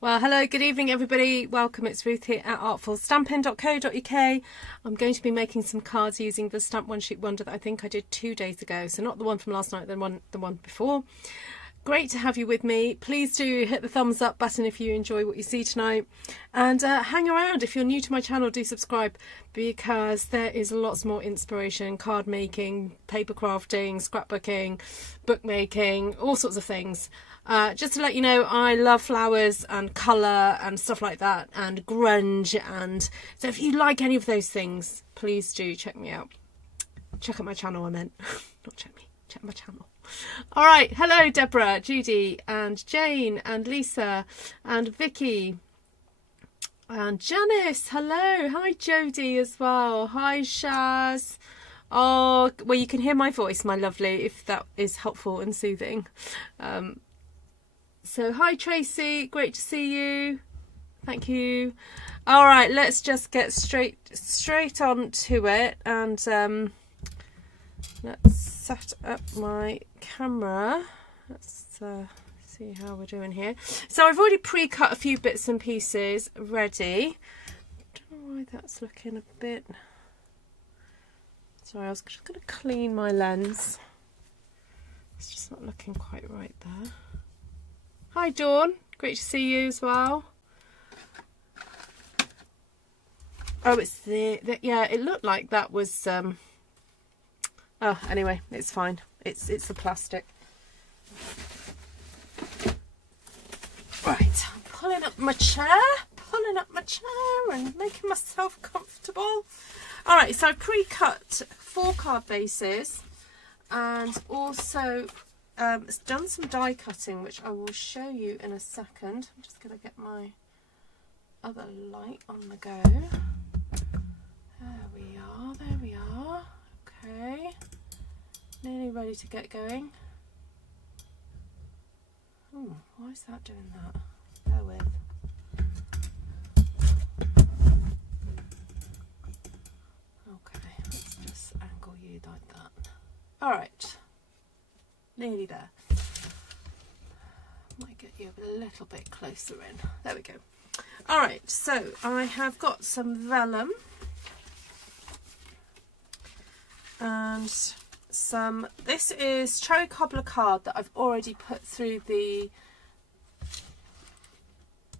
Well, hello, good evening everybody. Welcome, it's Ruth here at artfulstampin.co.uk. I'm going to be making some cards using the Stamp One Sheet Wonder that I think I did 2 days ago. So not the one from last night, the one before. Great to have you with me. Please do hit the thumbs up button if you enjoy what you see tonight. And hang around. If you're new to my channel, do subscribe, because there is lots more inspiration, card making, paper crafting, scrapbooking, bookmaking, all sorts of things. Just to let you know, I love flowers and colour and stuff like that, and grunge, and so if you like any of those things, please do check me out. Check out my channel, I meant. Not check me, check my channel. All right, hello Deborah, Judy and Jane and Lisa and Vicky and Janice. Hello, hi Jodie as well. Hi Shaz. Oh, well, you can hear my voice, my lovely, if that is helpful and soothing. So hi Tracy, great to see you. Thank you. All right, let's just get straight on to it, and let's set up my camera. Let's see how we're doing here. So I've already pre-cut a few bits and pieces ready. Don't know why that's looking a bit... Sorry, I was just going to clean my lens. It's just not looking quite right there. Hi Dawn, great to see you as well. Oh, it's the yeah, it looked like that was oh, anyway, it's fine. It's the plastic. Right, I'm pulling up my chair and making myself comfortable. All right, so I pre-cut 4 card bases, and also done some die cutting, which I will show you in a second. I'm just going to get my other light on the go. There we are. Okay, nearly ready to get going. Oh, why is that doing that? Bear with. Okay, let's just angle you like that. All right. Nearly there. Might get you a little bit closer in. There we go. All right, so I have got some vellum and some... This is cherry cobbler card that I've already put through the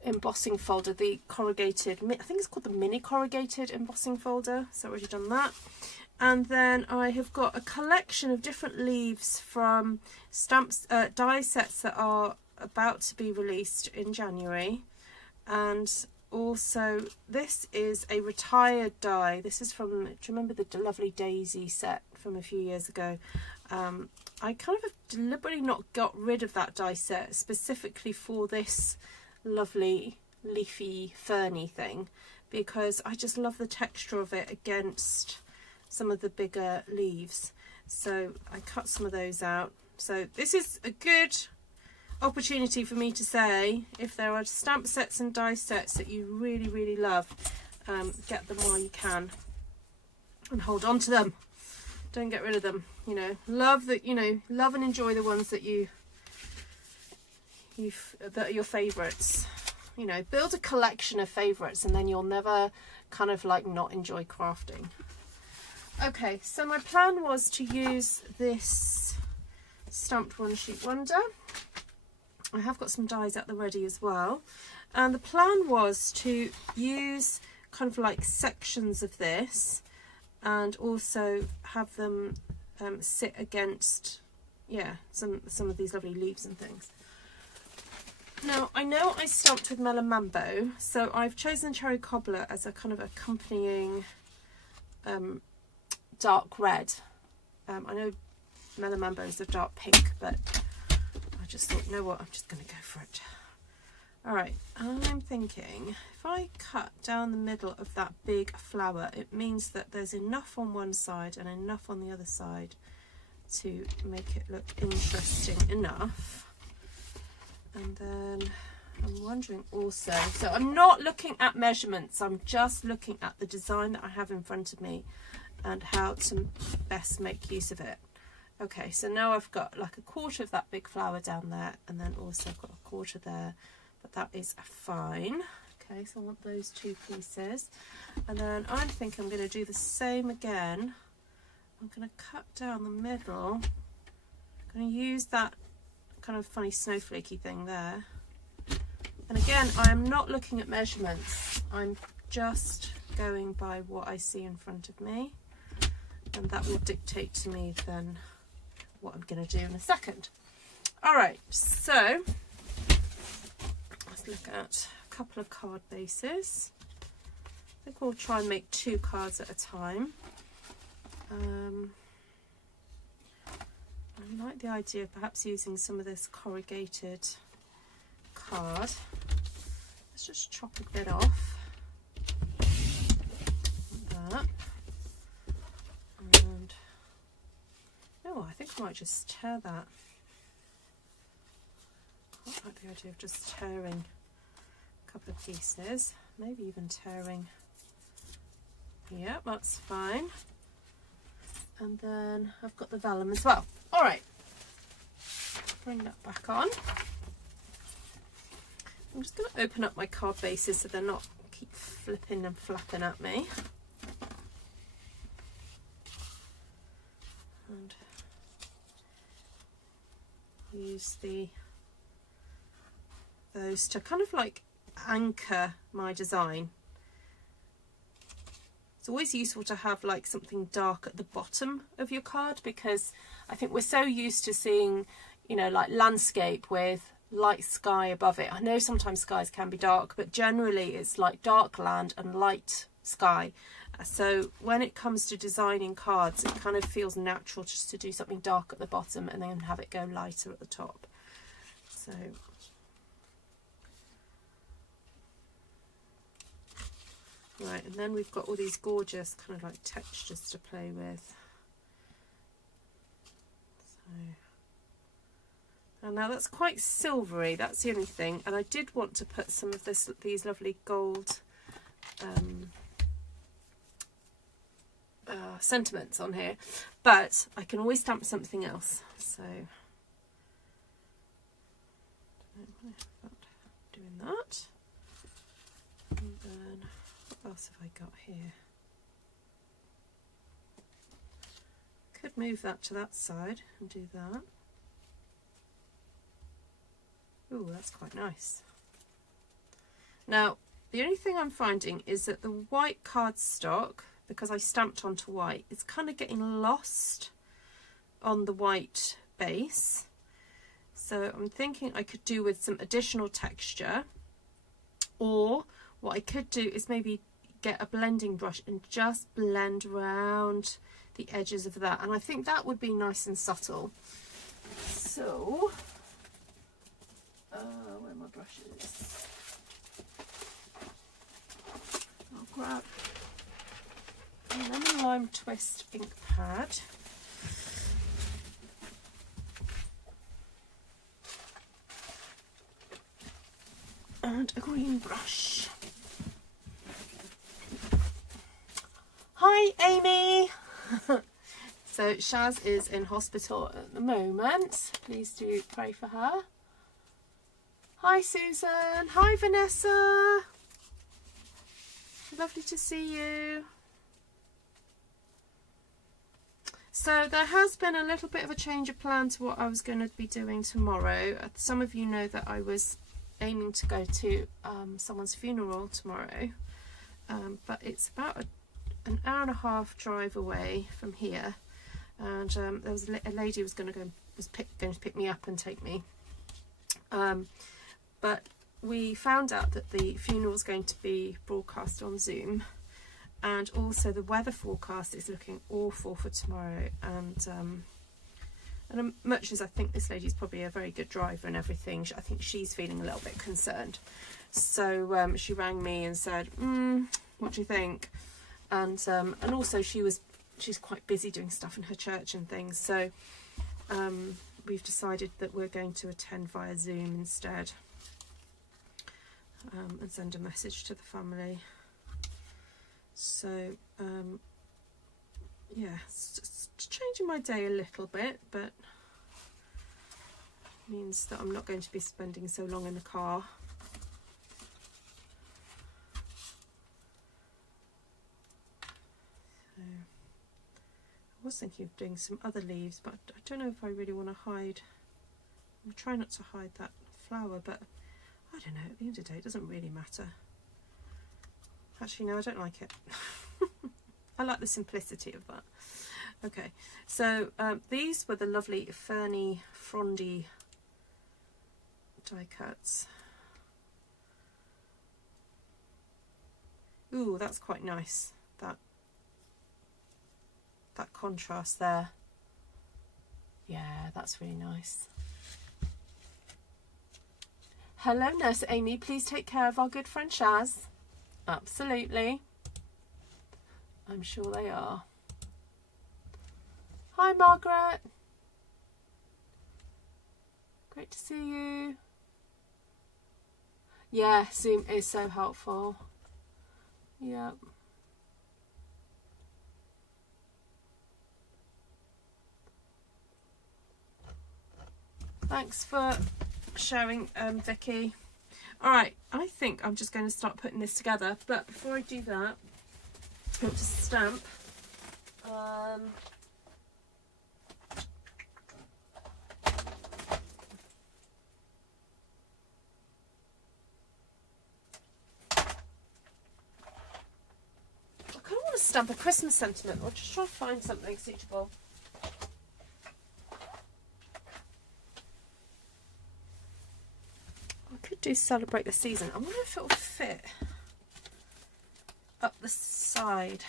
embossing folder, the corrugated... I think it's called the mini corrugated embossing folder. So I've already done that. And then I have got a collection of different leaves from stamps, die sets that are about to be released in January. And also this is a retired die. This is from, do you remember the lovely Daisy set from a few years ago? I kind of have deliberately not got rid of that die set specifically for this lovely leafy ferny thing, because I just love the texture of it against some of the bigger leaves. So I cut some of those out. So this is a good opportunity for me to say, if there are stamp sets and die sets that you really love, get them while you can and hold on to them. Don't get rid of them. You know, love and enjoy the ones that that are your favorites. You know, build a collection of favorites, and then you'll never kind of like not enjoy crafting. Okay, so my plan was to use this Stamped One Sheet Wonder. I have got some dies at the ready as well. And the plan was to use kind of like sections of this, and also have them sit against, yeah, some of these lovely leaves and things. Now, I know I stamped with Melon Mambo, so I've chosen Cherry Cobbler as a kind of accompanying dark red. I know Melon Mambo is a dark pink, but I just thought, you know what, I'm just going to go for it. All right, I'm thinking if I cut down the middle of that big flower, it means that there's enough on one side and enough on the other side to make it look interesting enough. And then I'm wondering also, so I'm not looking at measurements, I'm just looking at the design that I have in front of me and how to best make use of it. Okay, so now I've got like a quarter of that big flower down there, and then also I've got a quarter there. but that is fine. Okay, so I want those 2 pieces, and then I think I'm going to do the same again. I'm going to cut down the middle. I'm going to use that kind of funny snowflakey thing there. And again, I am not looking at measurements. I'm just going by what I see in front of me, and that will dictate to me then what I'm going to do in a second. All right, so let's look at a couple of card bases. I think we'll try and make 2 cards at a time. I like the idea of perhaps using some of this corrugated card. Let's just chop a bit off. Like that. And oh, I think I might just tear that. I quite like the idea of just tearing a couple of pieces, maybe even tearing. Yeah, that's fine. And then I've got the vellum as well. All right, bring that back on. I'm just going to open up my card bases so they're not keep flipping and flapping at me. And use those to kind of like anchor my design. It's always useful to have like something dark at the bottom of your card, because I think we're so used to seeing, you know, like landscape with light sky above it. I know sometimes skies can be dark, but generally it's like dark land and light sky. So when it comes to designing cards, it kind of feels natural just to do something dark at the bottom and then have it go lighter at the top. So right, and then we've got all these gorgeous kind of like textures to play with. So, and now that's quite silvery, that's the only thing. And I did want to put some of these lovely gold sentiments on here, but I can always stamp something else. So doing that. And then what else have I got here? Could move that to that side and do that. Ooh, that's quite nice. Now, the only thing I'm finding is that the white cardstock, because I stamped onto white, it's kind of getting lost on the white base. So I'm thinking I could do with some additional texture, or what I could do is maybe get a blending brush and just blend around the edges of that, and I think that would be nice and subtle. So where are my brushes? I'll grab a lemon lime twist ink pad. And a green brush. Hi, Amy. So Shaz is in hospital at the moment. Please do pray for her. Hi, Susan. Hi, Vanessa. Lovely to see you. So there has been a little bit of a change of plan to what I was going to be doing tomorrow. Some of you know that I was aiming to go to someone's funeral tomorrow, but it's about an hour and a half drive away from here, and there was a lady who was going to pick me up and take me, but we found out that the funeral is going to be broadcast on Zoom, and also the weather forecast is looking awful for tomorrow, and much as I think this lady's probably a very good driver and everything, I think she's feeling a little bit concerned. So she rang me and said, what do you think? And also she's quite busy doing stuff in her church and things. So we've decided that we're going to attend via Zoom instead, and send a message to the family. So yeah, it's just changing my day a little bit, but means that I'm not going to be spending so long in the car. was thinking of doing some other leaves, but I don't know if I really want to hide. I'm trying not to hide that flower, but I don't know, at the end of the day it doesn't really matter. Actually no, I don't like it. I like the simplicity of that. Okay, so these were the lovely ferny frondy die cuts. Ooh, that's quite nice, that contrast there. Yeah, that's really nice. Hello Nurse Amy, please take care of our good friend Shaz. Absolutely. I'm sure they are. Hi Margaret. Great to see you. Yeah, Zoom is so helpful. Yep. Thanks for sharing, Vicky. Alright, I think I'm just going to start putting this together, but before I do that, I want to stamp. I kind of want to stamp a Christmas sentiment, or just try to find something suitable. I could do celebrate the season. I wonder if it'll fit up the side.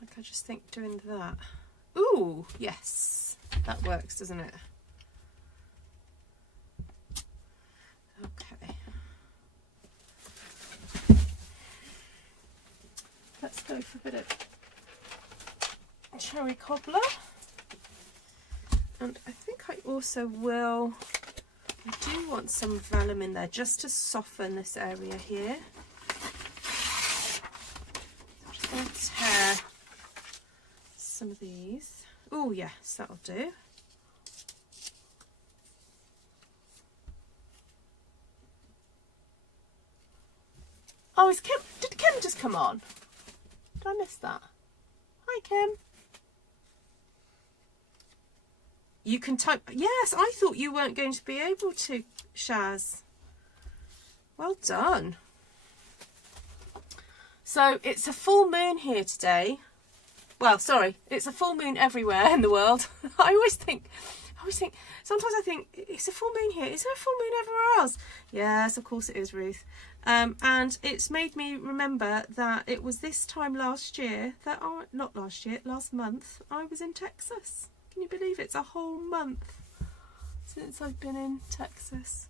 Like, I just think doing that. Ooh, yes, that works, doesn't it? Okay. Let's go for a bit of cherry cobbler. And I think I also will, I do want some vellum in there just to soften this area here. I'm just going to tear some of these. Oh yes, that'll do. Oh, is Kim, did Kim just come on? Did I miss that? Hi Kim. You can type. Yes, I thought you weren't going to be able to, Shaz. Well done. So it's a full moon here today. Well, sorry, it's a full moon everywhere in the world. I always think, sometimes I think, it's a full moon here. Is there a full moon everywhere else? Yes, of course it is, Ruth. And it's made me remember that it was this time last year that last month, I was in Texas. Can you believe it's a whole month since I've been in Texas?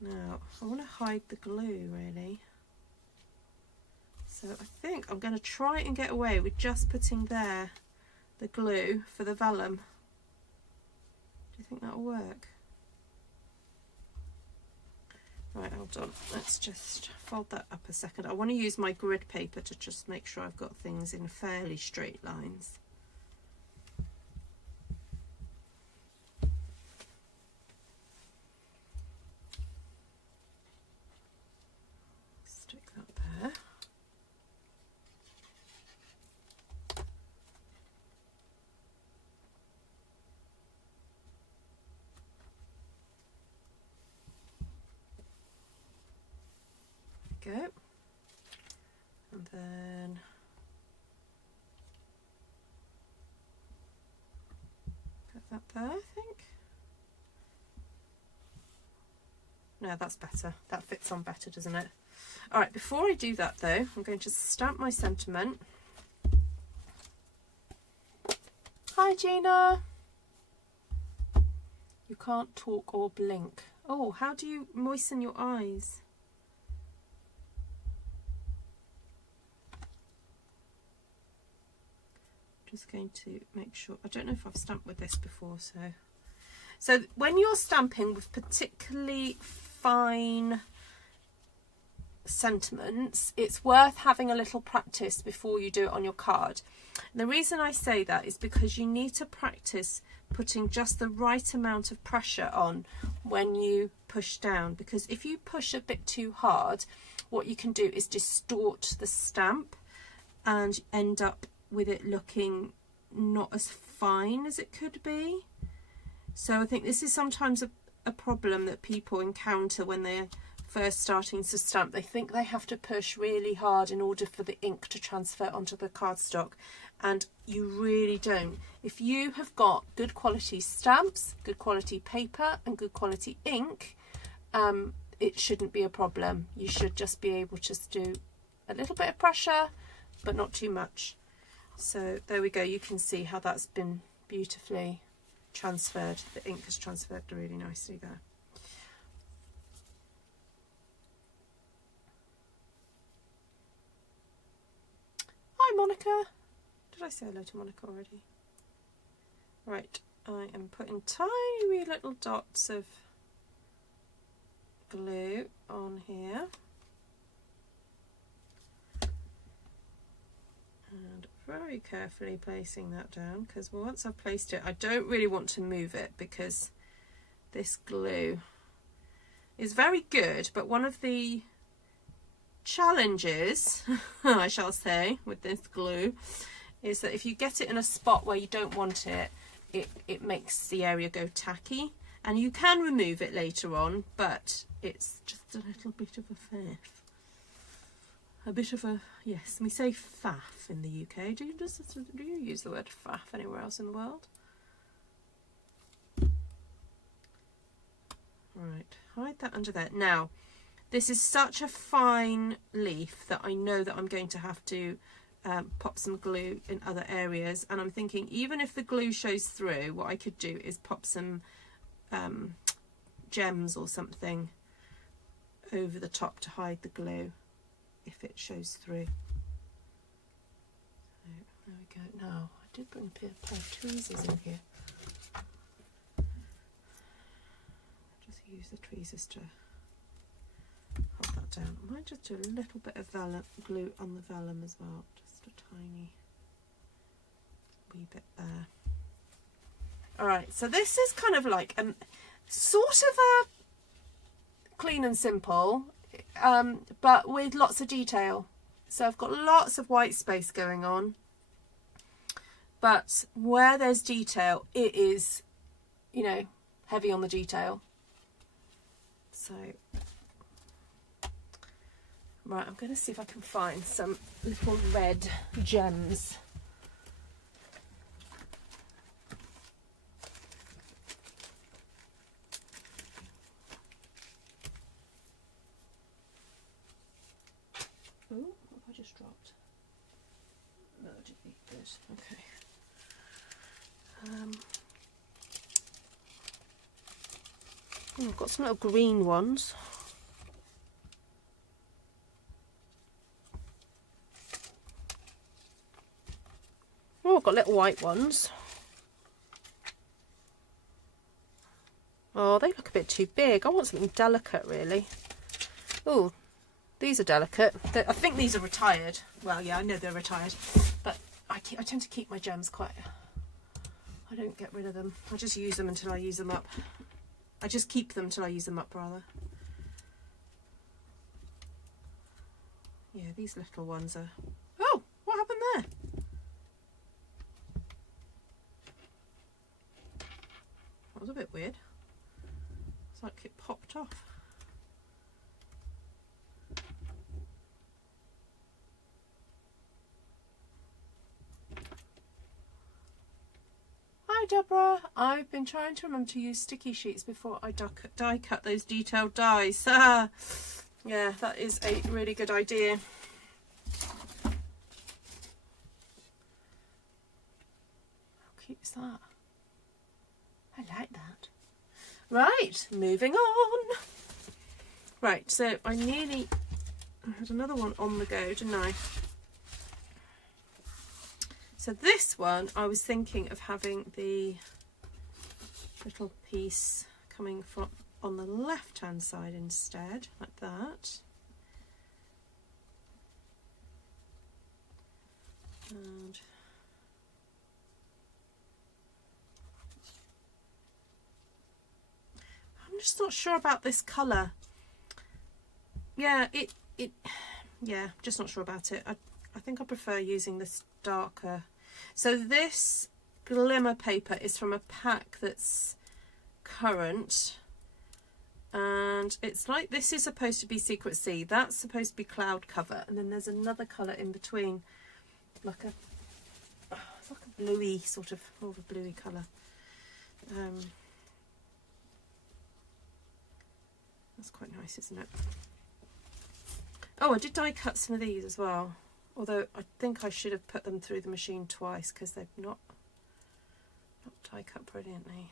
Now, I want to hide the glue, really. So I think I'm going to try and get away with just putting there the glue for the vellum. Do you think that'll work? Right, hold on. Let's just fold that up a second. I want to use my grid paper to just make sure I've got things in fairly straight lines. Stick that there. Go, and then put that there, I think. No, that's better. That fits on better, doesn't it? All right, before I do that though, I'm going to stamp my sentiment. Hi Gina. You can't talk or blink. Oh, how do you moisten your eyes? Just going to make sure, I don't know if I've stamped with this before, so when you're stamping with particularly fine sentiments, it's worth having a little practice before you do it on your card. And the reason I say that is because you need to practice putting just the right amount of pressure on when you push down, because if you push a bit too hard, what you can do is distort the stamp and end up with it looking not as fine as it could be. So I think this is sometimes a problem that people encounter when they're first starting to stamp. They think they have to push really hard in order for the ink to transfer onto the cardstock, and you really don't. If you have got good quality stamps, good quality paper and good quality ink, it shouldn't be a problem. You should just be able to do a little bit of pressure but not too much. So there we go, you can see how that's been beautifully transferred. The ink has transferred really nicely there. Hi Monica. Did I say hello to Monica already? Right, I am putting tiny wee little dots of glue on here. And very carefully placing that down, because once I've placed it, I don't really want to move it because this glue is very good, but one of the challenges, I shall say, with this glue is that if you get it in a spot where you don't want it, it makes the area go tacky, and you can remove it later on, but it's just a little bit of a faff. A bit of a, yes, we say faff in the UK. Do you use the word faff anywhere else in the world? Right, hide that under there. Now, this is such a fine leaf that I know that I'm going to have to pop some glue in other areas, and I'm thinking even if the glue shows through, what I could do is pop some gems or something over the top to hide the glue if it shows through. So, there we go. Now, I did bring a pair of tweezers in here. Just use the tweezers to hold that down. I might just do a little bit of vellum, glue on the vellum as well. Just a tiny wee bit there. Alright, so this is kind of like sort of a clean and simple, but with lots of detail. So I've got lots of white space going on, but where there's detail, it is, you know, heavy on the detail. So, right, I'm going to see if I can find some little red gems. Oh, what have I just dropped? No, I didn't need this. Okay. Oh, I've got some little green ones. Oh, I've got little white ones. Oh, they look a bit too big. I want something delicate, really. Oh, these are delicate. I think these are retired. Well, yeah, I know they're retired, but I tend to keep my gems quite. I don't get rid of them. I just use them until I use them up. I just keep them till I use them up, rather. Yeah, these little ones are. Oh, what happened there? That was a bit weird. It's like it popped off. Hi Deborah, I've been trying to remember to use sticky sheets before I die cut those detailed dies. Yeah, that is a really good idea. How cute is that? I like that. Right, moving on. Right, so I had another one on the go, didn't I? So this one, I was thinking of having the little piece coming from on the left-hand side instead, like that. And I'm just not sure about this colour. Yeah, yeah, just not sure about it. I think I prefer using this darker. So this glimmer paper is from a pack that's current, and it's like, this is supposed to be Secret Sea, that's supposed to be Cloud Cover, and then there's another colour in between, like a, it's like a bluey sort of, more of a bluey colour. That's quite nice, isn't it? Oh, I did die cut some of these as well, although I think I should have put them through the machine twice because they've not die cut brilliantly.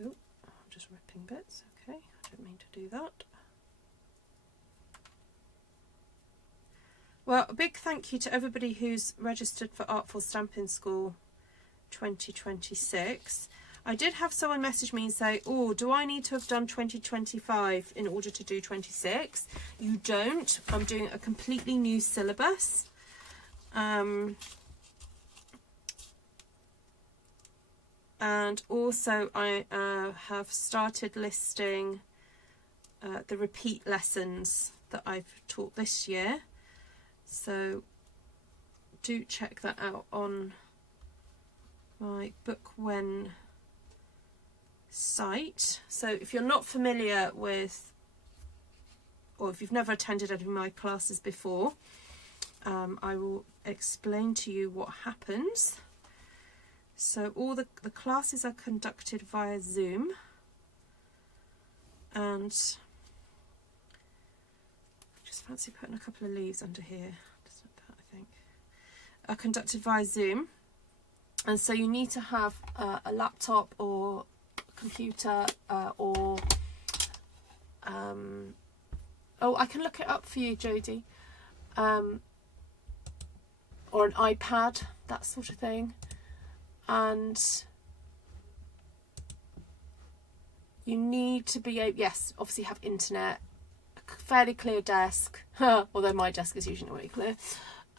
Oh, I'm just ripping bits. Okay, I don't mean to do that. Well, a big thank you to everybody who's registered for Artful Stampin School 2026. I did have someone message me and say, oh, do I need to have done 2025 in order to do 26? You don't. I'm doing a completely new syllabus. And also I have started listing the repeat lessons that I've taught this year. So do check that out on my Book When site. So if you're not familiar with, or if you've never attended any of my classes before, I will explain to you what happens. So all the classes are conducted via Zoom, and I just fancy putting a couple of leaves under here, just like that, I think. Are conducted via Zoom, and so you need to have a laptop or computer or oh, I can look it up for you, Jodie, or an iPad, that sort of thing. And you need to be able, yes, obviously have internet, a fairly clear desk, although my desk is usually not really clear,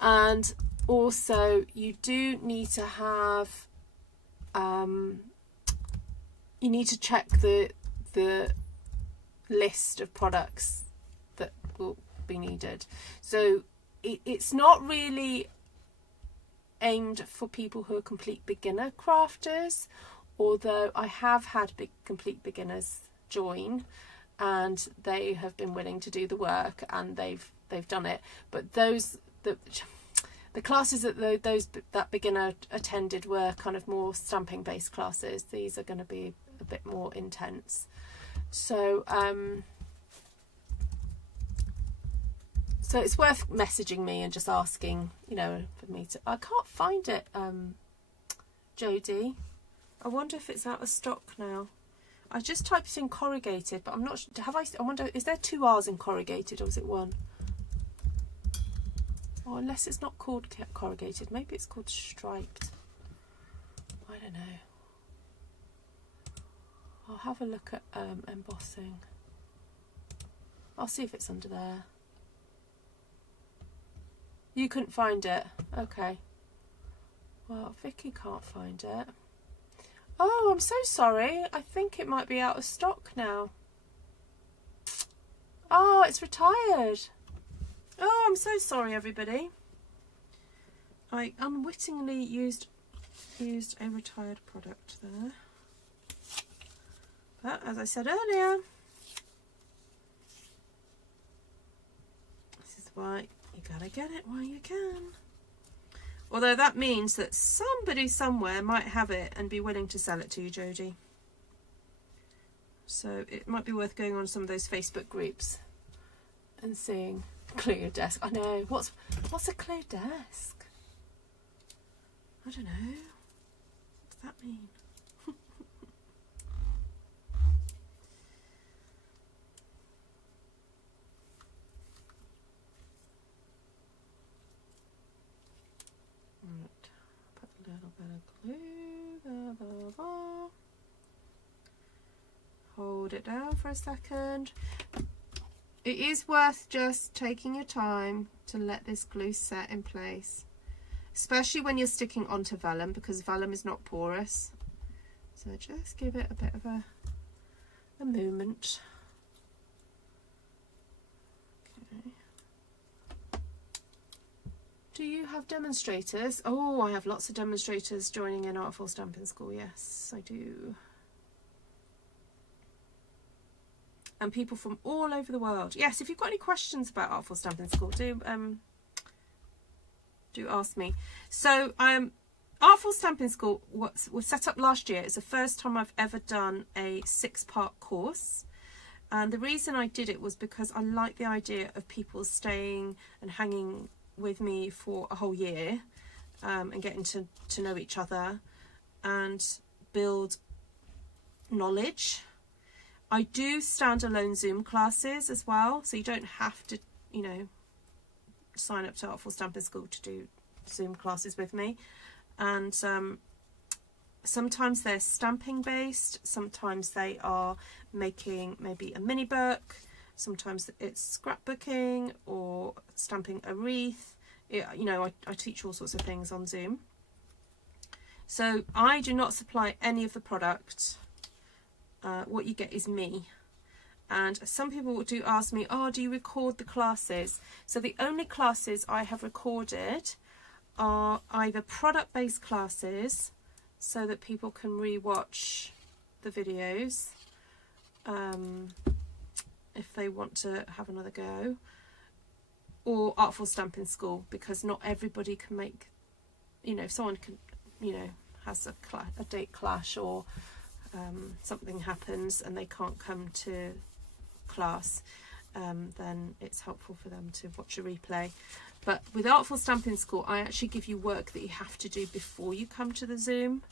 and also you do need to have you need to check the list of products that will be needed. So it's not really aimed for people who are complete beginner crafters, although I have had complete beginners join and they have been willing to do the work and they've done it. But the classes that beginner attended were kind of more stamping based classes. These are going to be a bit more intense. So so it's worth messaging me and just asking, you know, for me to. I can't find it, Jodie. I wonder if it's out of stock now. I just typed in corrugated, but I'm not. I wonder, is there 2 R's in corrugated or is it 1? Or unless it's not called corrugated, maybe it's called striped. I don't know. I'll have a look at embossing. I'll see if it's under there. You couldn't find it? Okay. Well, Vicky can't find it. Oh, I'm so sorry. I think it might be out of stock now. Oh, it's retired. Oh, I'm so sorry, everybody. I unwittingly used a retired product there. But as I said earlier, this is why you gotta get it while you can. Although that means that somebody somewhere might have it and be willing to sell it to you, Jodie. So it might be worth going on some of those Facebook groups and seeing. Clear your desk. I know. What's a clear desk? I don't know. What does that mean? Right. Put a little bit of glue. Blah, blah, blah. Hold it down for a second. It is worth just taking your time to let this glue set in place, especially when you're sticking onto vellum, because vellum is not porous. So just give it a bit of a a moment. Okay. Do you have demonstrators? Oh, I have lots of demonstrators joining in Artful Stampin School. Yes, I do. And people from all over the world. Yes, if you've got any questions about Artful Stampin School, do ask me. So Artful Stampin School was set up last year. It's the first time I've ever done a 6-part course. And the reason I did it was because I like the idea of people staying and hanging with me for a whole year, and getting to know each other and build knowledge. I do standalone Zoom classes as well, so you don't have to, you know, sign up to Artful Stampin School to do Zoom classes with me. And sometimes they're stamping based, sometimes they are making maybe a mini book, sometimes it's scrapbooking or stamping a wreath. You know, I teach all sorts of things on Zoom. So I do not supply any of the product. What you get is me. And some people do ask me, oh, do you record the classes? So the only classes I have recorded are either product-based classes, so that people can re-watch the videos if they want to have another go, or Artful Stampin School, because not everybody can make, you know, if someone can, you know, has a date clash, or something happens and they can't come to class, then it's helpful for them to watch a replay. But with Artful Stampin School, I actually give you work that you have to do before you come to the Zoom,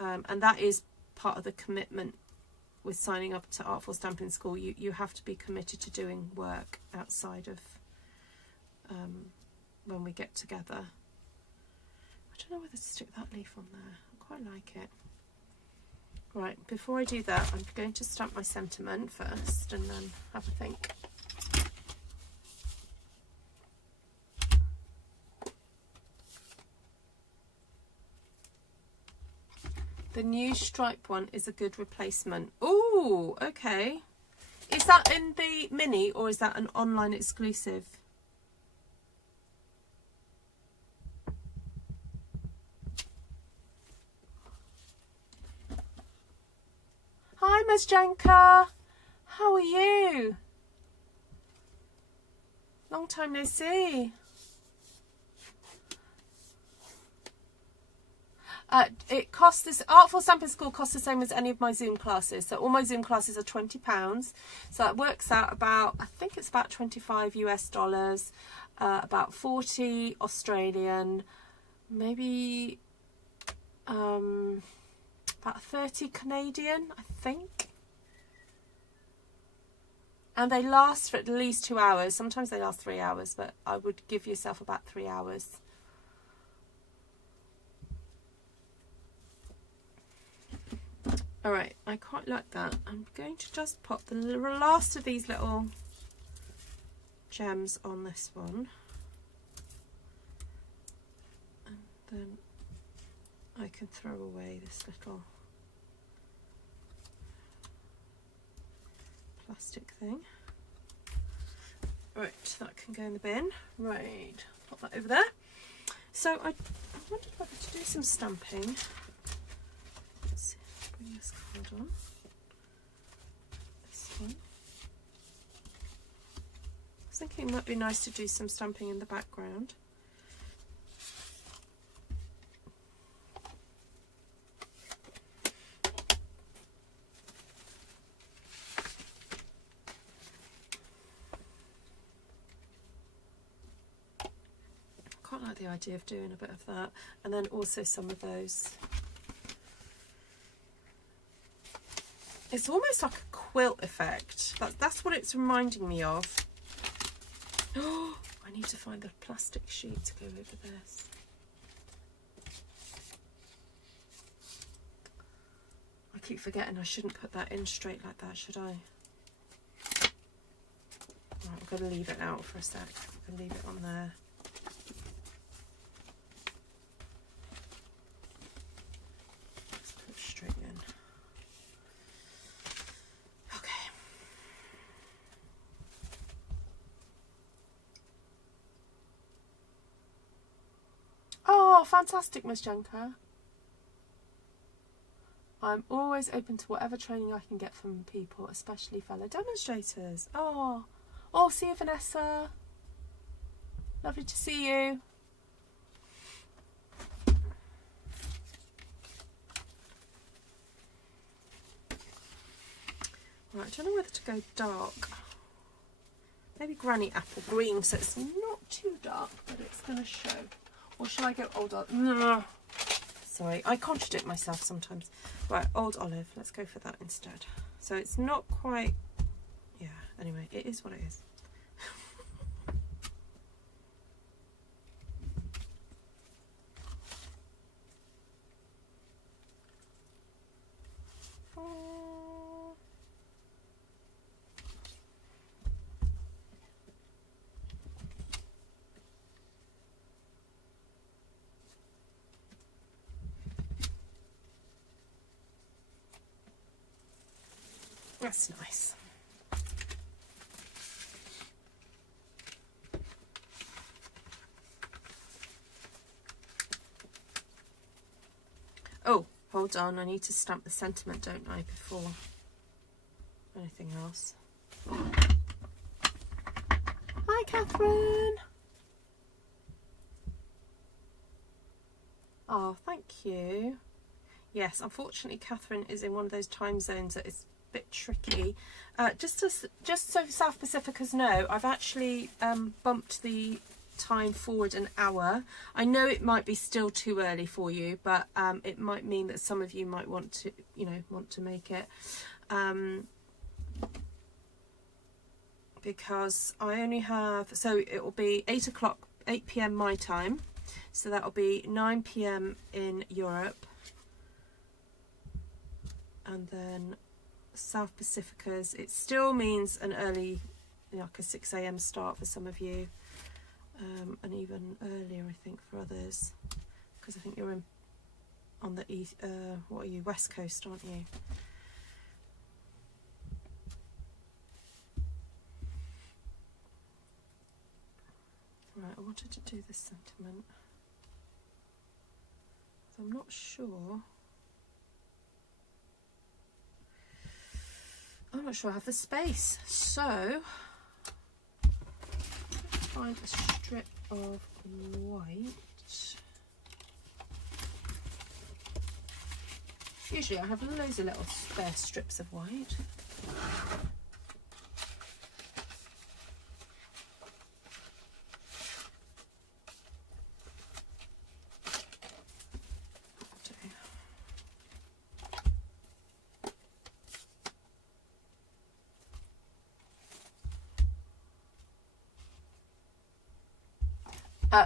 and that is part of the commitment with signing up to Artful Stampin School. You have to be committed to doing work outside of when we get together. I don't know whether to stick that leaf on there. I quite like it. Right, before I do that, I'm going to stamp my sentiment first and then have a think. The new stripe one is a good replacement. Oh, okay. Is that in the mini, or is that an online exclusive? Hi, Ms. Janka. How are you? Long time no see. It costs, this Artful Stampin School costs the same as any of my Zoom classes. So all my Zoom classes are £20. So that works out about, I think it's about 25 US dollars, about 40 Australian, maybe about 30 Canadian, I think. And they last for at least 2 hours. Sometimes they last 3 hours, but I would give yourself about 3 hours. All right, I quite like that. I'm going to just pop the last of these little gems on this one. And then I can throw away this little plastic thing. Right, that can go in the bin. Right, pop that over there. So I wanted to do some stamping. Bring this card on. This one. I was thinking it might be nice to do some stamping in the background. I quite like the idea of doing a bit of that, and then also some of those. It's almost like a quilt effect. That's what it's reminding me of. Oh, I need to find the plastic sheet to go over this. I keep forgetting I shouldn't put that in straight like that, should I? Right, I'm going to leave it out for a sec. I'm going to leave it on there. Let's put it straight in. fantastic, Miss Jenka. I'm always open to whatever training I can get from people, especially fellow demonstrators. Oh, see you, Vanessa. Lovely to see you. Right, I don't know whether to go dark. Maybe Granny Apple Green, so it's not too dark, but it's going to show. Or shall I go Old Olive? No. Sorry, I contradict myself sometimes. Right, Old Olive. Let's go for that instead. So it's not quite... Yeah, anyway, it is what it is. That's nice. Oh, hold on. I need to stamp the sentiment, don't I, before anything else. Hi, Catherine. Oh, thank you. Yes, unfortunately, Catherine is in one of those time zones that is bit tricky. Just so South Pacificers know, I've actually bumped the time forward an hour. I know it might be still too early for you, but it might mean that some of you might want to, want to make it, because I only have, so it will be 8 p.m. my time, so that will be 9 p.m. in Europe, and then South Pacificers, it still means an early, like a 6 a.m. start for some of you, and even earlier I think for others, because I think you're on the east, what are you, West Coast, aren't you? Right, I wanted to do this sentiment, so I'm not sure. I'm not sure I have the space, so let's find a strip of white. Usually I have loads of little spare strips of white.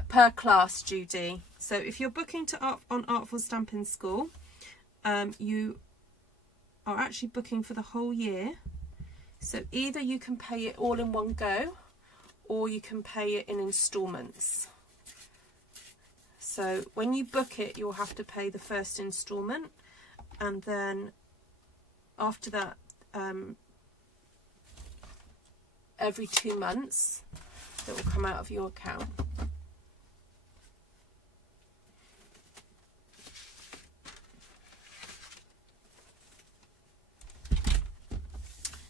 Per class, Judy. So if you're booking on Artful Stampin School, you are actually booking for the whole year. So either you can pay it all in one go, or you can pay it in instalments. So when you book it, you'll have to pay the first instalment, and then after that, every 2 months, it will come out of your account.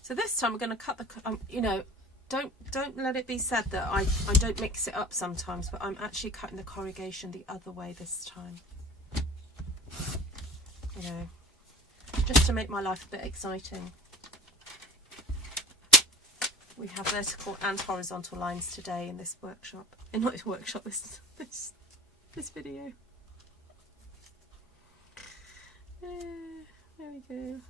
So this time we're going to cut the, don't let it be said that I don't mix it up sometimes, but I'm actually cutting the corrugation the other way this time. Just to make my life a bit exciting. We have vertical and horizontal lines today in this workshop. Not this workshop, this video. There we go.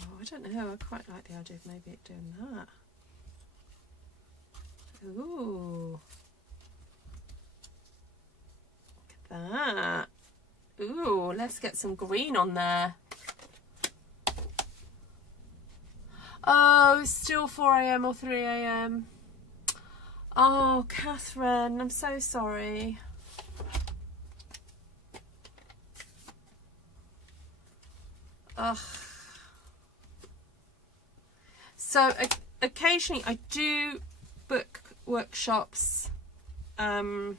Oh, I don't know. I quite like the idea of maybe it doing that. Ooh. Look at that. Ooh, let's get some green on there. Oh, it's still 4 a.m. or 3 a.m. Oh, Catherine, I'm so sorry. Ugh. So occasionally I do book workshops that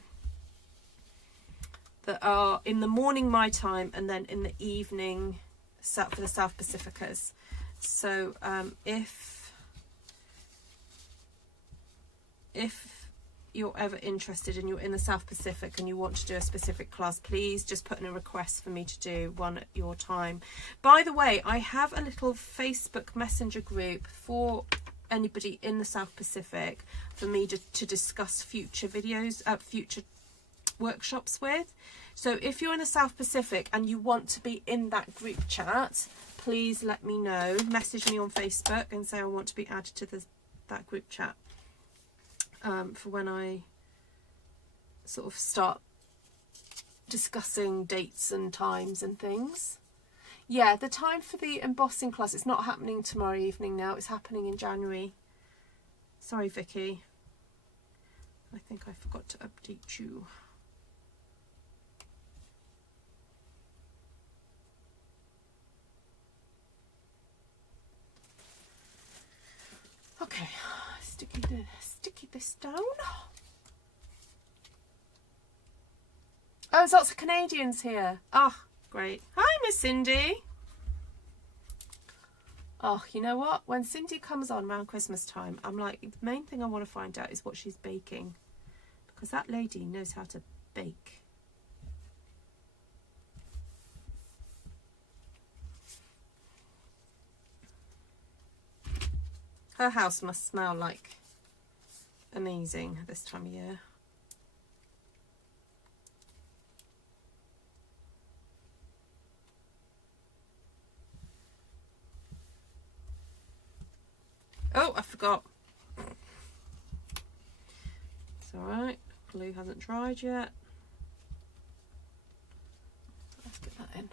are in the morning my time and then in the evening for the South Pacificas. So if you're ever interested and you're in the South Pacific and you want to do a specific class, please just put in a request for me to do one at your time. By the way, I have a little Facebook Messenger group for anybody in the South Pacific for me to discuss future videos, future workshops with. So if you're in the South Pacific and you want to be in that group chat, please let me know. Message me on Facebook and say I want to be added to that group chat for when I sort of start discussing dates and times and things. Yeah, the time for the embossing class, it's not happening tomorrow evening now, it's happening in January. Sorry, Vicky. I think I forgot to update you. Okay, sticky this down. Oh, there's lots of Canadians here. Ah, great. Hi, Miss Cindy. Oh, you know what? When Cindy comes on around Christmas time, I'm like, the main thing I want to find out is what she's baking. Because that lady knows how to bake. Her house must smell like amazing this time of year. Oh, I forgot. It's alright. Glue hasn't dried yet. Let's get that in.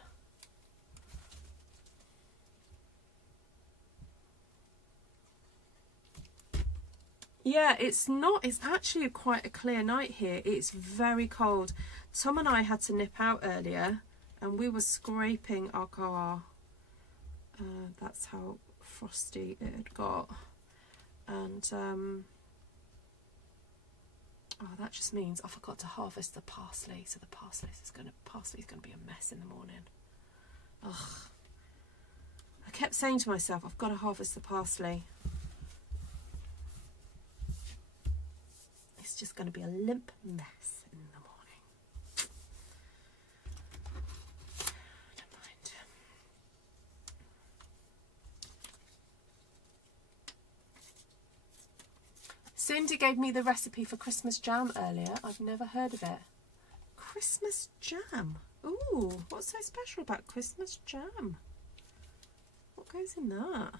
Yeah, it's actually quite a clear night here. It's very cold. Tom and I had to nip out earlier and we were scraping our car. That's how frosty it had got. And oh, that just means I forgot to harvest the parsley. So the parsley's gonna be a mess in the morning. Ugh. I kept saying to myself, I've got to harvest the parsley. It's just going to be a limp mess in the morning. Don't mind. Cindy gave me the recipe for Christmas jam earlier. I've never heard of it. Christmas jam. Ooh, what's so special about Christmas jam? What goes in that?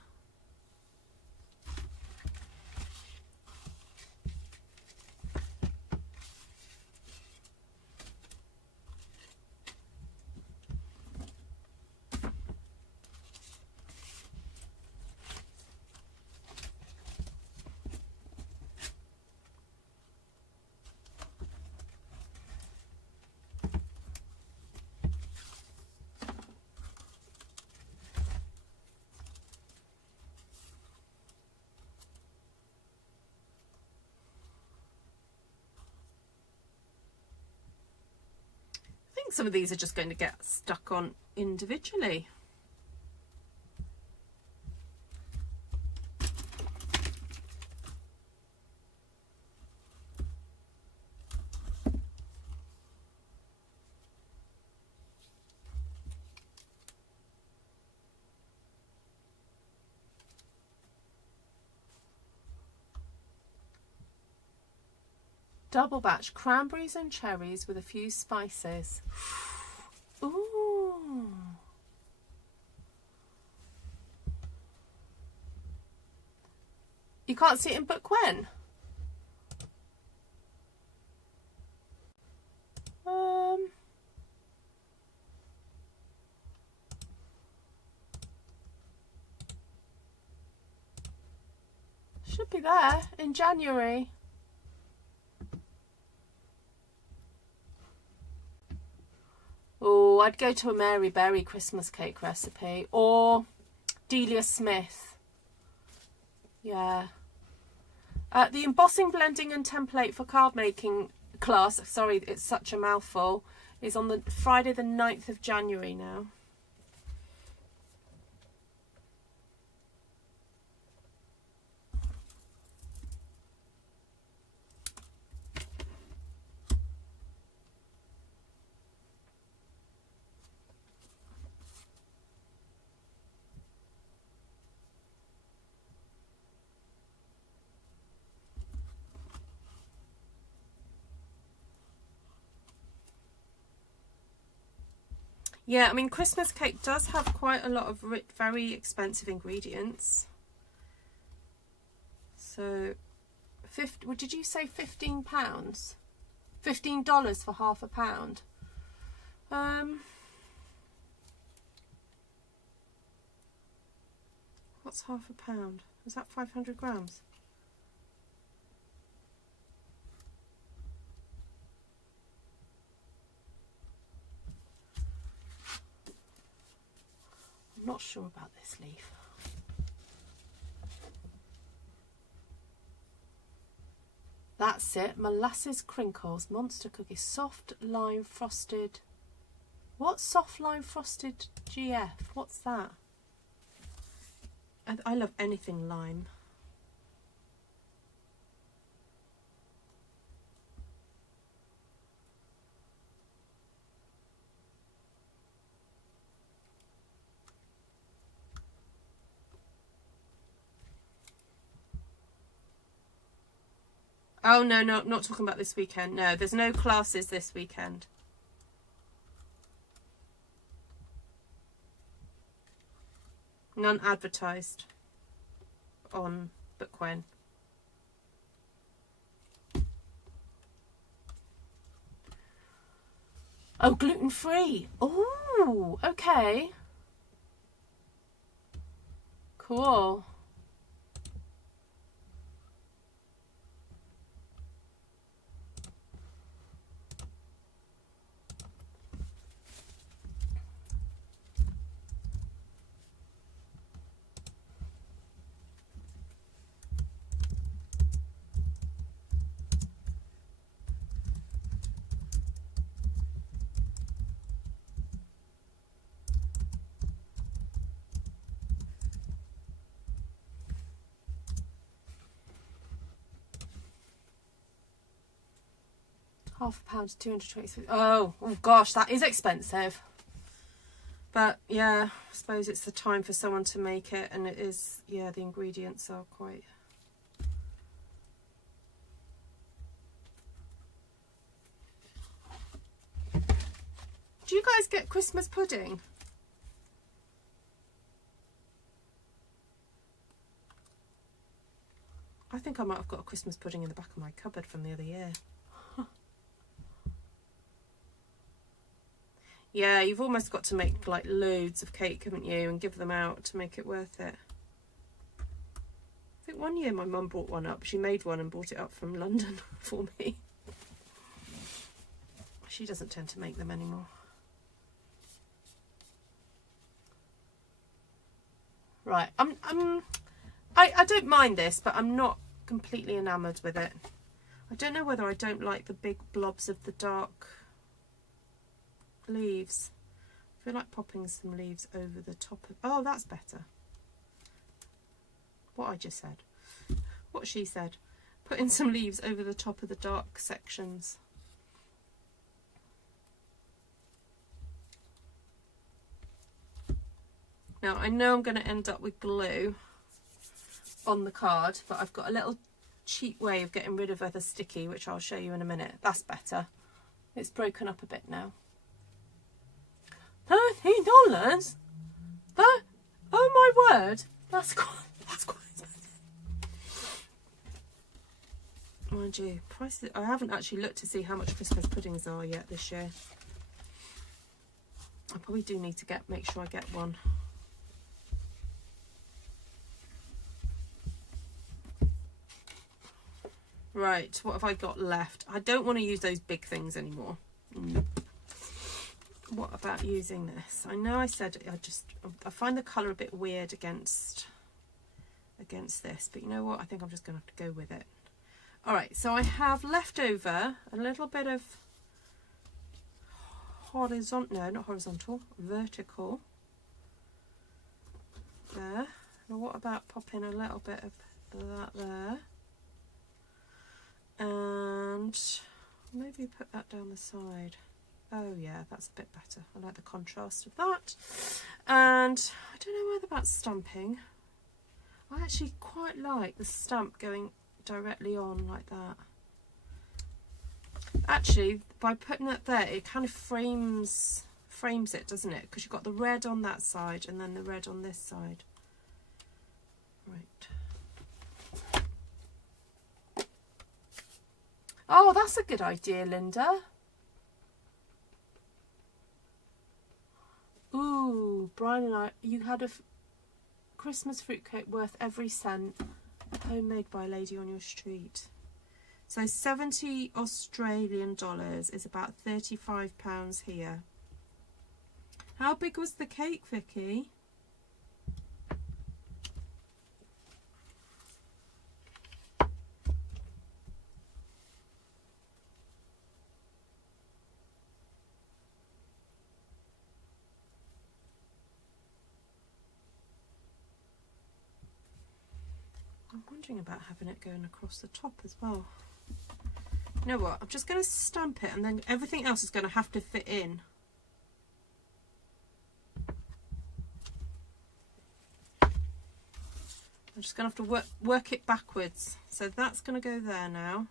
Some of these are just going to get stuck on individually. Double batch cranberries and cherries with a few spices. Ooh. You can't see it in book when? Should be there in January. Oh, I'd go to a Mary Berry Christmas cake recipe or Delia Smith. Yeah. The embossing, blending and template for card making class, sorry, it's such a mouthful, is on the Friday the 9th of January now. Yeah, I mean, Christmas cake does have quite a lot of very expensive ingredients. So, what did you say, £15? $15 for half a pound. What's half a pound? Is that 500 grams? I'm not sure about this leaf. That's it. Molasses crinkles, monster cookies, soft lime frosted. What's soft lime frosted GF? What's that? I love anything lime. Oh, no, no, not talking about this weekend. No, there's no classes this weekend. None advertised on Book When. Oh, gluten-free. Oh, okay. Cool. Half a pound, 223. Oh gosh, that is expensive. But yeah, I suppose it's the time for someone to make it, and it is, yeah, the ingredients are quite... Do you guys get Christmas pudding? I think I might have got a Christmas pudding in the back of my cupboard from the other year. Yeah, you've almost got to make like loads of cake, haven't you, and give them out to make it worth it. I think one year my mum brought one up. She made one and brought it up from London for me. She doesn't tend to make them anymore. Right, I don't mind this, but I'm not completely enamoured with it. I don't know whether I don't like the big blobs of the dark leaves. I feel like popping some leaves over the top of... Oh, that's better. What I just said. What she said. Putting some leaves over the top of the dark sections. Now, I know I'm going to end up with glue on the card, but I've got a little cheap way of getting rid of other sticky, which I'll show you in a minute. That's better. It's broken up a bit now. $13? That, oh my word, that's quite expensive. Mind you, prices, I haven't actually looked to see how much Christmas puddings are yet this year. I probably do need to make sure I get one. Right, what have I got left? I don't want to use those big things anymore. Nope. What about using this? I know I said I find the colour a bit weird against against this, but you know what, I think I'm just going to have to go with it. All right, so I have left over a little bit of horizontal, no, not horizontal, vertical there. Now what about popping a little bit of that there, and maybe put that down the side. Oh yeah, that's a bit better. I like the contrast of that. And I don't know whether about stamping. I actually quite like the stamp going directly on like that. Actually, by putting that there, it kind of frames it, doesn't it? Because you've got the red on that side and then the red on this side. Right. Oh, that's a good idea, Linda. Ooh, Brian and I, you had a Christmas fruitcake worth every cent, homemade by a lady on your street. So 70 Australian dollars is about £35 here. How big was the cake, Vicky? I'm wondering about having it going across the top as well. You know what, I'm just going to stamp it and then everything else is going to have to fit in. I'm just going to have to work it backwards. So that's going to go there now.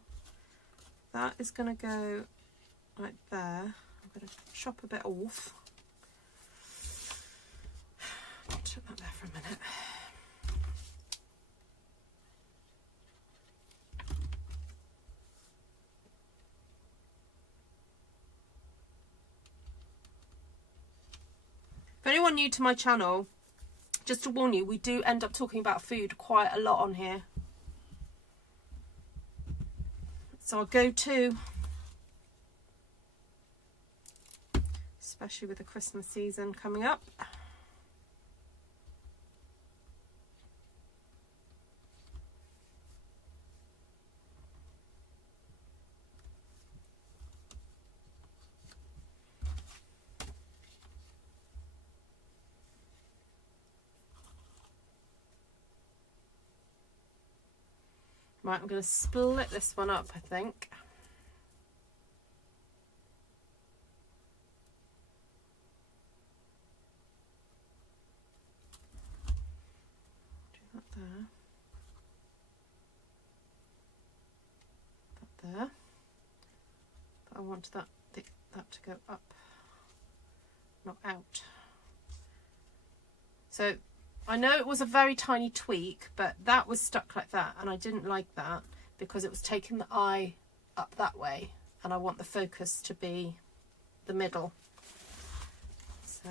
That is going to go right there. I'm going to chop a bit off. Put that there for a minute. For anyone new to my channel, just to warn you, we do end up talking about food quite a lot on here. So I'll go to, especially with the Christmas season coming up. Right, I'm going to split this one up, I think. Do that there. That there. But I want that to go up, not out. So I know it was a very tiny tweak, but that was stuck like that, and I didn't like that because it was taking the eye up that way, and I want the focus to be the middle. So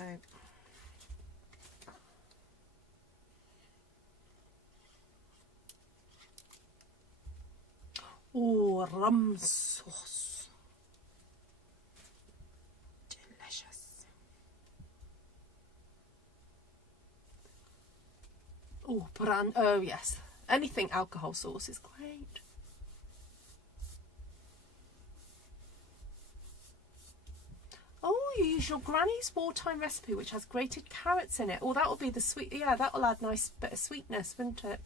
oh, rum sauce. Delicious. Oh, oh yes. Anything alcohol sauce is great. Oh, you use your granny's wartime recipe, which has grated carrots in it. Oh, that will be the sweet. Yeah, that will add nice bit of sweetness, wouldn't it?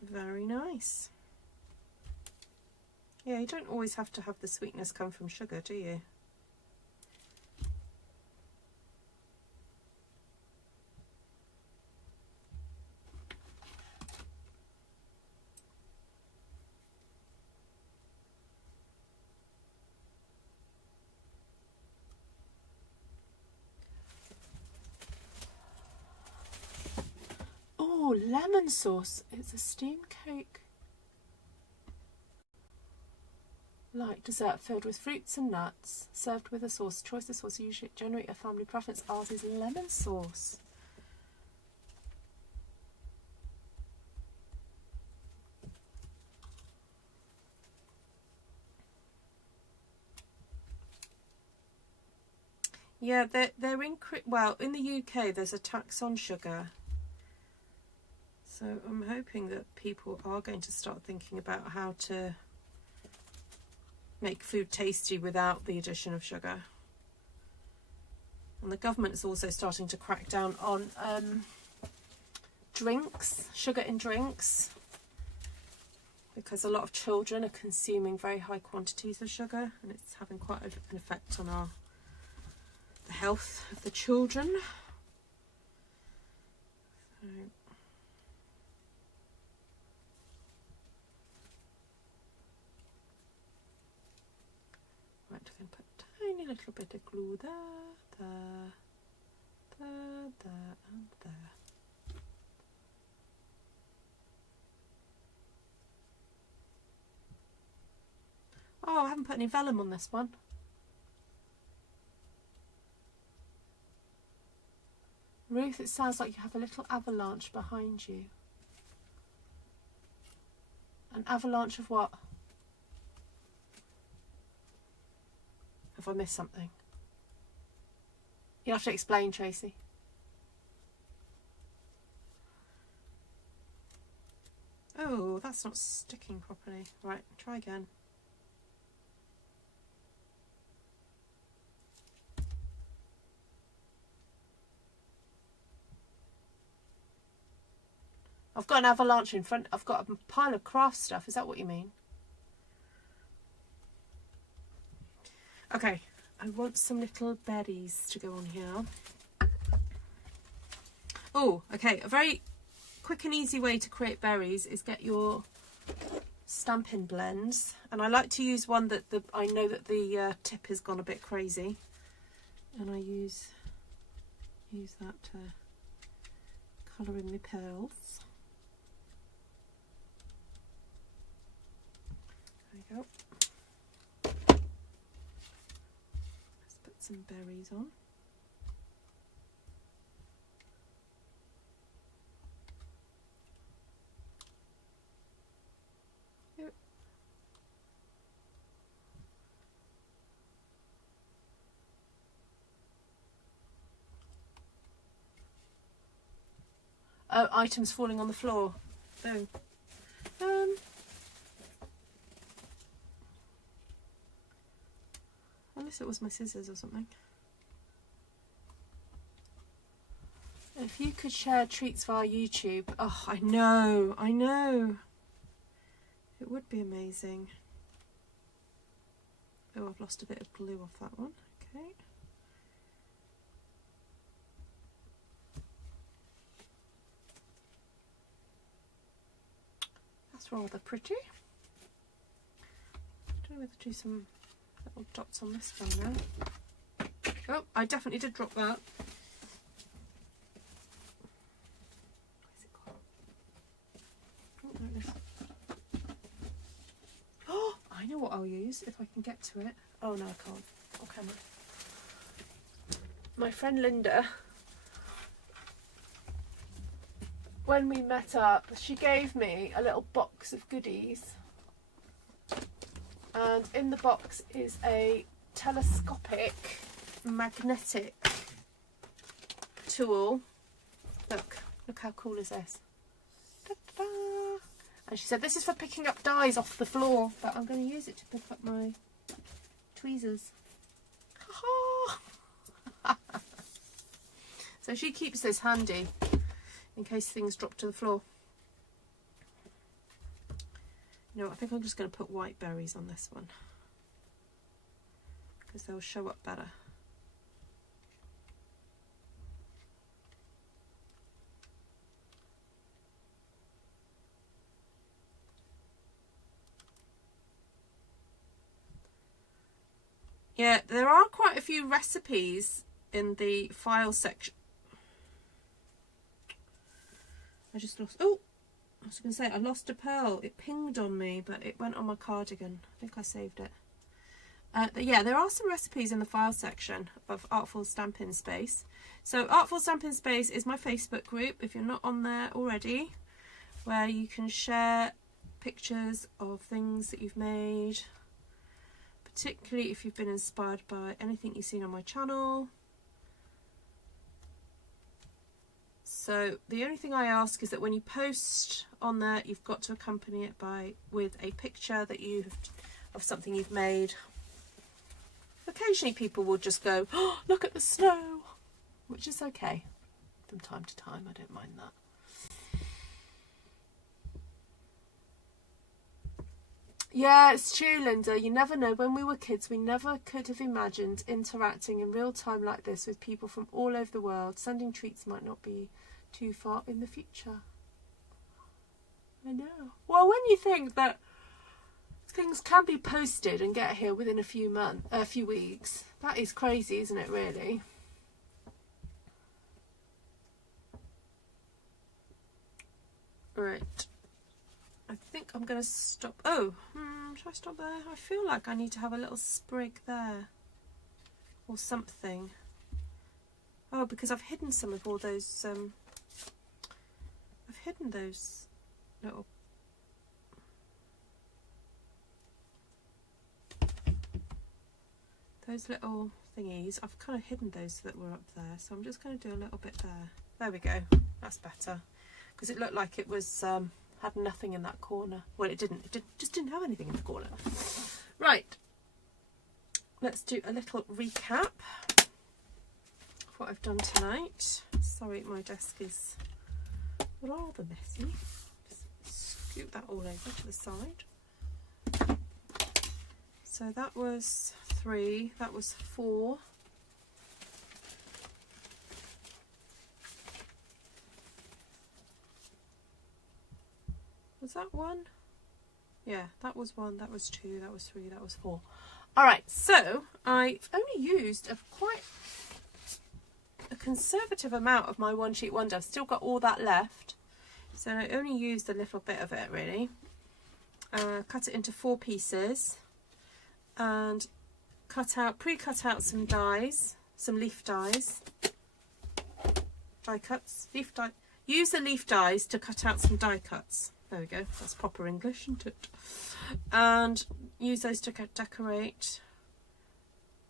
Very nice. Yeah, you don't always have to have the sweetness come from sugar, do you? Oh, lemon sauce. It's a steam cake. Light dessert filled with fruits and nuts, served with a sauce. Choice of sauce usually generate a family preference. Ours is lemon sauce. Yeah, they're well, in the UK there's a tax on sugar. So I'm hoping that people are going to start thinking about how to make food tasty without the addition of sugar. And the government is also starting to crack down on drinks, sugar in drinks, because a lot of children are consuming very high quantities of sugar, and it's having quite an effect on the health of the children. So, right, I'm going to put a tiny little bit of glue there, and there. Oh, I haven't put any vellum on this one. Ruth, it sounds like you have a little avalanche behind you. An avalanche of what? Have I missed something? You have to explain, Tracy. Oh, that's not sticking properly. Right, try again. I've got an avalanche in front. I've got a pile of craft stuff. Is that what you mean? Okay, I want some little berries to go on here. Oh, okay. A very quick and easy way to create berries is get your Stampin' blends. And I like to use one that I know that the tip has gone a bit crazy. And I use that to colour in my pearls. There we go. Let's put some berries on. Yep. Oh, items falling on the floor. Oh. Unless it was my scissors or something. If you could share treats via YouTube. Oh, I know. It would be amazing. Oh, I've lost a bit of glue off that one. Okay. That's rather pretty. I don't know whether to do some little dots on this one now. Oh, I definitely did drop that. Where's it gone? Oh, there it is. Oh, I know what I'll use if I can get to it. Oh no, I can't. On camera. My friend Linda, when we met up, she gave me a little box of goodies. And in the box is a telescopic magnetic tool. Look how cool is this. Da-da-da. And she said this is for picking up dies off the floor, but I'm going to use it to pick up my tweezers. So she keeps this handy in case things drop to the floor. You know, I think I'm just going to put white berries on this one because they'll show up better. Yeah, there are quite a few recipes in the file section. I just lost, oh, I was going to say, I lost a pearl. It pinged on me, but it went on my cardigan. I think I saved it. Yeah, there are some recipes in the file section of Artful Stampin Space. So Artful Stampin Space is my Facebook group, if you're not on there already, where you can share pictures of things that you've made, particularly if you've been inspired by anything you've seen on my channel. So the only thing I ask is that when you post on there, you've got to accompany it with a picture that you have of something you've made. Occasionally people will just go, oh, look at the snow, which is okay from time to time. I don't mind that. Yeah, it's true, Linda. You never know. When we were kids, we never could have imagined interacting in real time like this with people from all over the world. Sending treats might not be too far in the future. I know. Well, when you think that things can be posted and get here within a few weeks, that is crazy, isn't it, really? Right. I think I'm going to stop. Oh, should I stop there? I feel like I need to have a little sprig there or something. Oh, because I've hidden some of all those. I've hidden those little. Those little thingies. I've kind of hidden those that were up there, so I'm just going to do a little bit there. There we go. That's better, because it looked like it was. Had nothing in that corner. Well, it didn't. It just didn't have anything in the corner. Right. Let's do a little recap of what I've done tonight. Sorry, my desk is rather messy. Just scoot that all over to the side. So that was 3. That was 4. Was that 1? Yeah, that was 1, that was 2, that was 3, that was 4. Alright, so I've only used quite a conservative amount of my one sheet wonder. I've still got all that left. So I only used a little bit of it, really. Cut it into 4 pieces and pre-cut out some dies, some leaf dies. Die cuts, leaf die. Use the leaf dies to cut out some die cuts. There we go, that's proper English, isn't it? And use those to decorate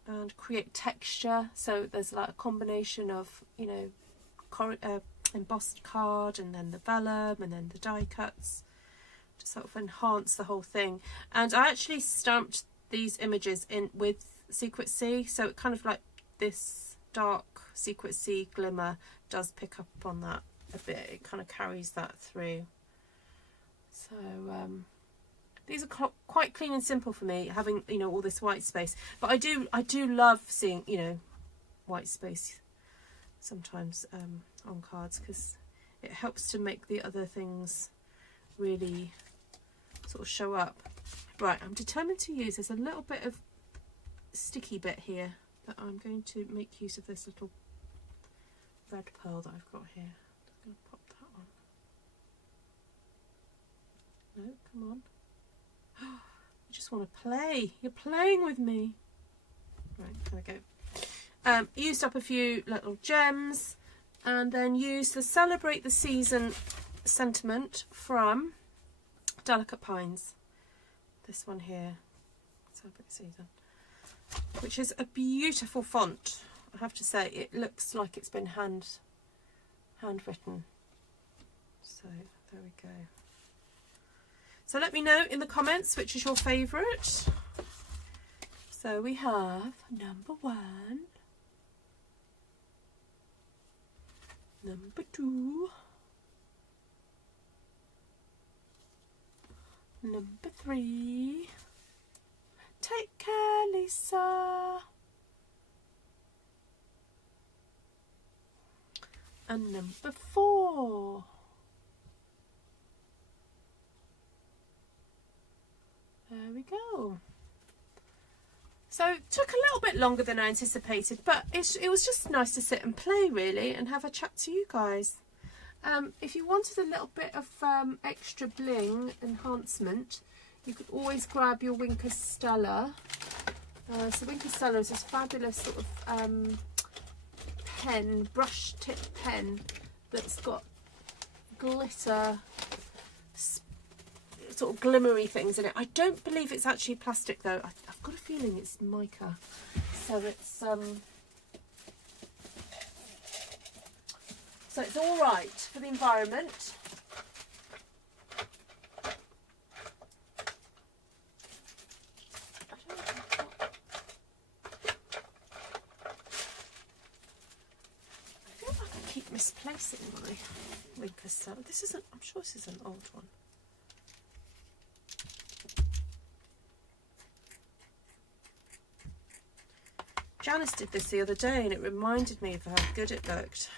and create texture. So there's like a combination of, you know, embossed card and then the vellum and then the die cuts to sort of enhance the whole thing. And I actually stamped these images in with Secret Sea, so it kind of like this dark Secret Sea glimmer does pick up on that a bit. It kind of carries that through. So these are quite clean and simple for me, having, you know, all this white space. But I do love seeing, you know, white space sometimes on cards, because it helps to make the other things really sort of show up. Right, I'm determined to use. There's a little bit of sticky bit here that I'm going to make use of this little red pearl that I've got here. I'm going to pop that on. No, come on. You just want to play. You're playing with me. Right, there we go. Used up a few little gems, and then used the Celebrate the Season sentiment from Delicate Pines. This one here, Celebrate the Season, which is a beautiful font. I have to say, it looks like it's been handwritten. So there we go. So let me know in the comments which is your favourite. So we have number 1, number 2, number 3. Take care, Lisa. And number 4. There we go. So it took a little bit longer than I anticipated, but it was just nice to sit and play, really, and have a chat to you guys. If you wanted a little bit of extra bling enhancement, you could always grab your Winker Stella. So Winker Stella is this fabulous sort of pen, brush tip pen that's got glitter, sort of glimmery things in it. I don't believe it's actually plastic though. I've got a feeling it's mica. So So it's all right for the environment. I feel like I keep misplacing my Winkler stamp. This isn't, I'm sure this is an old one. Janice did this the other day and it reminded me of how good it looked.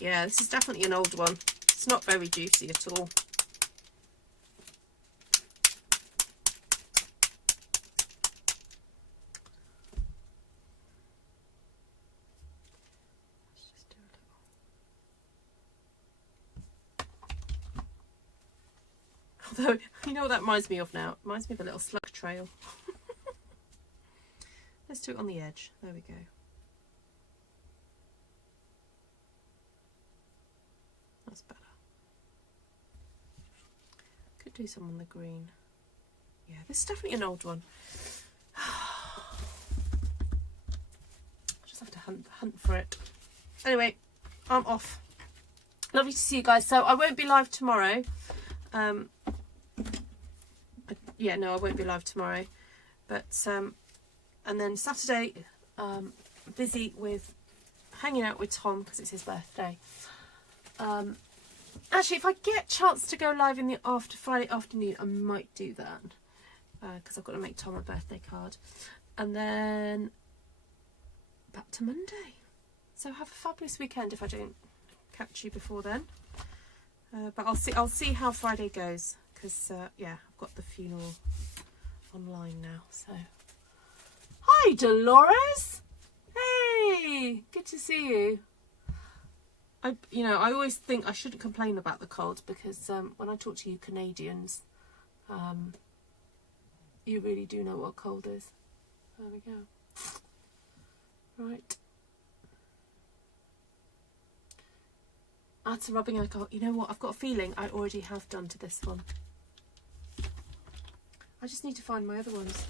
Yeah, this is definitely an old one. It's not very juicy at all. Although, you know what that reminds me of now? It reminds me of a little slug trail. Let's do it on the edge. There we go. That's better. Could do some on the green. Yeah, this is definitely an old one. I just have to hunt for it. Anyway, I'm off. Lovely to see you guys. So I won't be live tomorrow. Yeah, no, I won't be live tomorrow, but and then Saturday, busy with hanging out with Tom because it's his birthday. Actually, if I get a chance to go live in the Friday afternoon, I might do that because I've got to make Tom a birthday card, and then back to Monday. So have a fabulous weekend if I don't catch you before then. But I'll see how Friday goes. Because, yeah, I've got the funeral online now, so. Hi, Dolores! Hey! Good to see you. I always think I shouldn't complain about the cold because when I talk to you Canadians, you really do know what cold is. There we go. Right. Add some rubbing alcohol. You know what? I've got a feeling I already have done to this one. I just need to find my other ones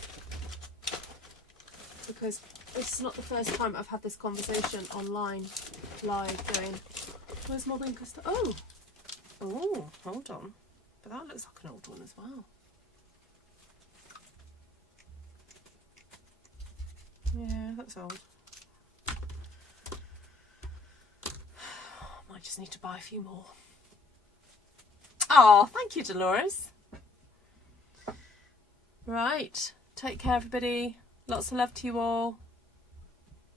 because this is not the first time I've had this conversation online, live, going, where's my Winkler stamp? Oh, hold on. But that looks like an old one as well. Yeah, that's old. Might just need to buy a few more. Oh, thank you, Dolores. Right, take care everybody, lots of love to you all,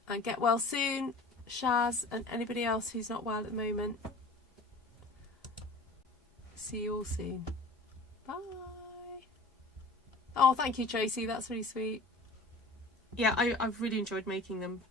and get well soon, Shaz and anybody else who's not well at the moment. See you all soon. Bye. Oh, thank you, Tracy, that's really sweet. Yeah, I've really enjoyed making them.